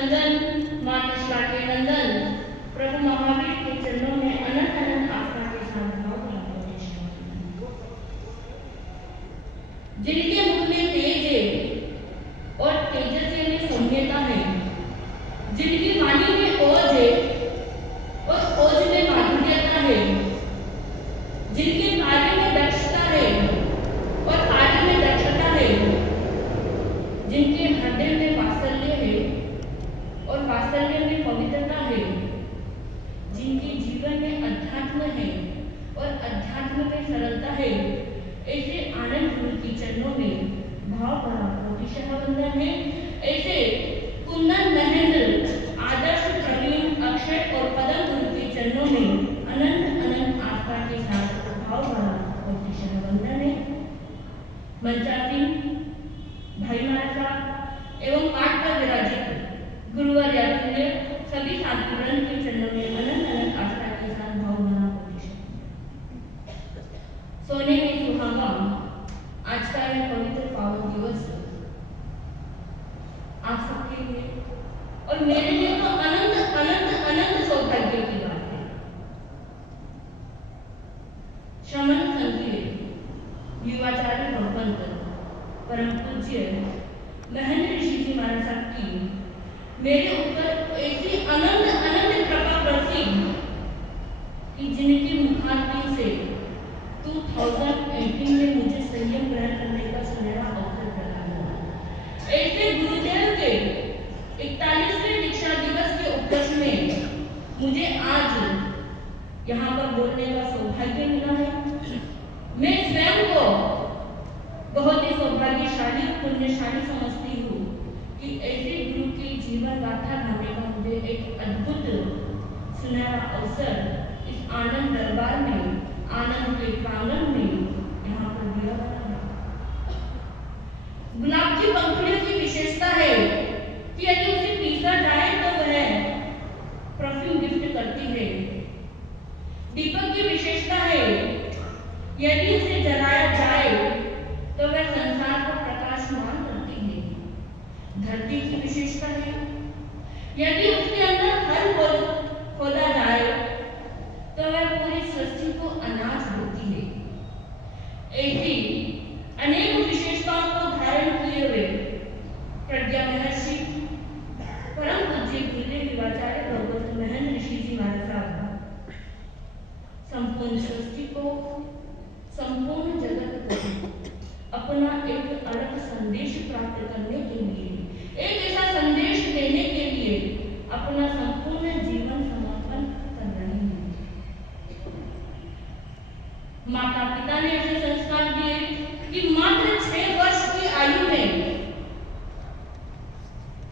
नंदन, मां कृष्णा के नंदन प्रभु महावीर के चरणों में अनंत अनंत आस्था के साथ भाव भरा प्रवेश जिनके मुख में तेज है और तेजस्वी में सौम्यता है, जिनकी वाणी में ओज है और ओज में माधुर्यता है, जिनके कार्य में दक्षता है और कार्य में दक्षता है, जिनके हृदय में वात्सल्य है और वात्सल्य में पवित्रता है, जिनके जीवन में अध्यात्म है और अध्यात्म में सरलता है, ऐसे आनंद गुरु के चरणों में भाव भरा कोटिशः वंदन है। ऐसे कुंदन महेंद्र आदर्श प्रवीण अक्षय और पदम गुरु के चरणों में अनंत अनंत आस्था के साथ भाव भरा कोटिशः वंदन है। मंचासीन भाई महाराज एवं पाठ पर विराजित गुरुवर यात्रियों सभी साधुवृंद के चरणों में अनंत अनंत आस्था के साथ भाव भरा कोटिशः। सोने में सुहागा आज का यह पवित्र पावन दिवस आप सबके लिए और मेरे लिए तो अनंत अनंत अनंत सौभाग्य की बात है। श्रमण संघीय युवाचार्य भगवंत परम पूज्य महेंद्र ऋषि जी महाराज साहब की मेरे ऊपर ऐसी अनंत अनंत कृपा बरसी कि जिनकी मुखाग्नि से 2018 में मुझे संयम ग्रहण करने का सुनहरा अवसर प्रदान हुआ। ऐसे गुरुदेव के 41वें दीक्षा दिवस के उपलक्ष्य में मुझे आज यहाँ पर बोलने का सौभाग्य मिला है। मैं स्वयं को बहुत ही सौभाग्यशाली पुण्यशाली समझती हूँ कि ऐसे गुरु की जीवन गाथा गाने का मुझे एक अद्भुत सुनहरा अवसर इस आनंद दरबार में आनंद के प्रांगण में यहाँ पर दिया गया है। गुलाब की पंखुड़ियों की विशेषता है कि यदि उसे पीसा जाए तो वह परफ्यूम गिफ्ट करती है। दीपक की विशेषता है यदि उसे जलाया जाए तो वह संसार को प्रकाशमान करती है। धरती की विशेषता है यदि उसके अंदर हल खोदा जाए तो वह पूरी सृष्टि को अनाज देती है। ऐसी अनेक विशेषताओं को धारण किए हुए प्रज्ञा महर्षि परम पूज्य गुरुदेव युवाचार्य भगवंत महेंद्र ऋषि जी महाराज साहब संपूर्ण सृष्टि को संपूर्ण जगत को अपना एक अलग संदेश प्राप्त करने के लिए एक ऐसा संदेश देने के लिए अपना संपूर्ण जीवन समर्पण कर रहे हैं। माता पिता ने ऐसे संस्कार दिए कि मात्र 6 वर्ष की आयु में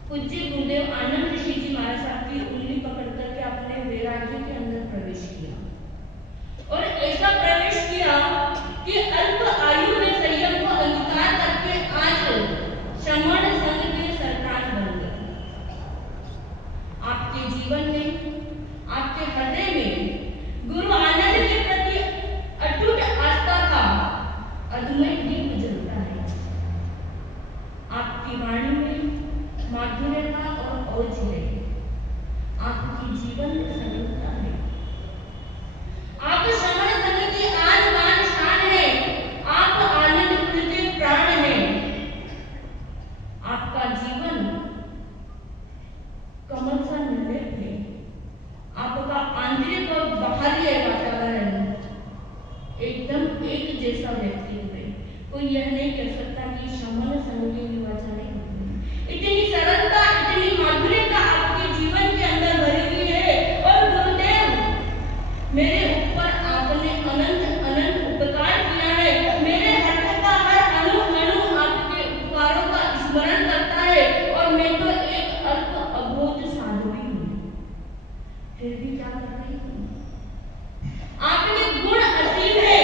पूज्य गुरुदेव आनंद ऋषि जी महाराज साहब की उंगली पकड़ करके अपने वैराग्य के अंदर प्रवेश किया और ऐसा प्रवेश किया कि अल्प आयु में संयम को अंगीकार करके आज श्रमण संघ के सरताज बन गए। आपके जीवन में आपके हृदय में गुरु आनंद के प्रति अटूट आस्था का अद्भुत दीप जलता है। आपकी वाणी में माधुर्यता और ओज है। आपकी जीवन में सरलता है। आप श्रमण संघ की आज मान शान है। आप आनंद कुल के प्राण हैं। आपका जीवन कमल सा निर्लेप है। आपका आंतरिक और बाहरी वातावरण एकदम एक जैसा व्यक्तित्व है। कोई यह नहीं कह सकता कि श्रमण संघ के युवाचार्य इतनी सरलता इतनी माधुर्यता आपके जीवन के अंदर भरी हुई है। और गुरुदेव मेरे ऊपर आपने अनंत अनंत उपकार किया है। मेरे हृदय का हर अणु अणु आपके उपकारों का स्मरण करता है और मैं तो एक अल्प अबोध साधवी हूँ, फिर भी क्या कर रही हूँ। आपके गुण असीम है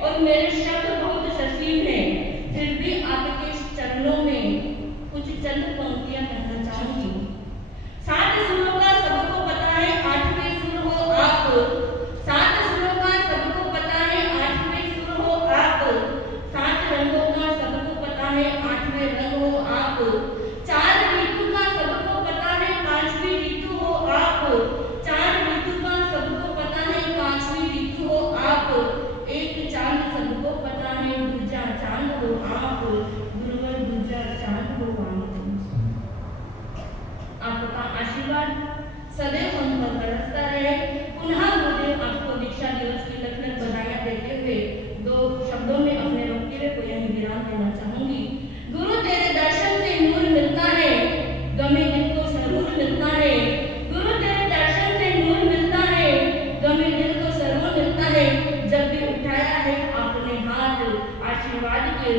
और मेरे शब्द बहुत ससीम है, फिर भी आपके चरणों में कुछ चंद पंक्तियां कहना चाहूंगी। 7 सुरों का सबको पता है 8वें सुर हो आप। 7 सुरों का सबको पता है 8वें सुर हो आप। 7 रंगों का सबको पता है 8वें रंग हो आप। 4 ऋतु का सबको पता है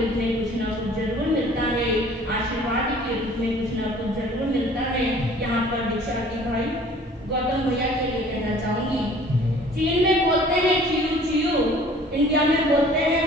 रूप में कुछ ना कुछ जरूर मिलता है, आशीर्वाद के रूप में कुछ ना कुछ जरूर मिलता है। यहाँ पर दीक्षार्थी भाई गौतम भैया के लिए कहना चाहूंगी, चीन में बोलते हैं चियो चियो, इंडिया में बोलते हैं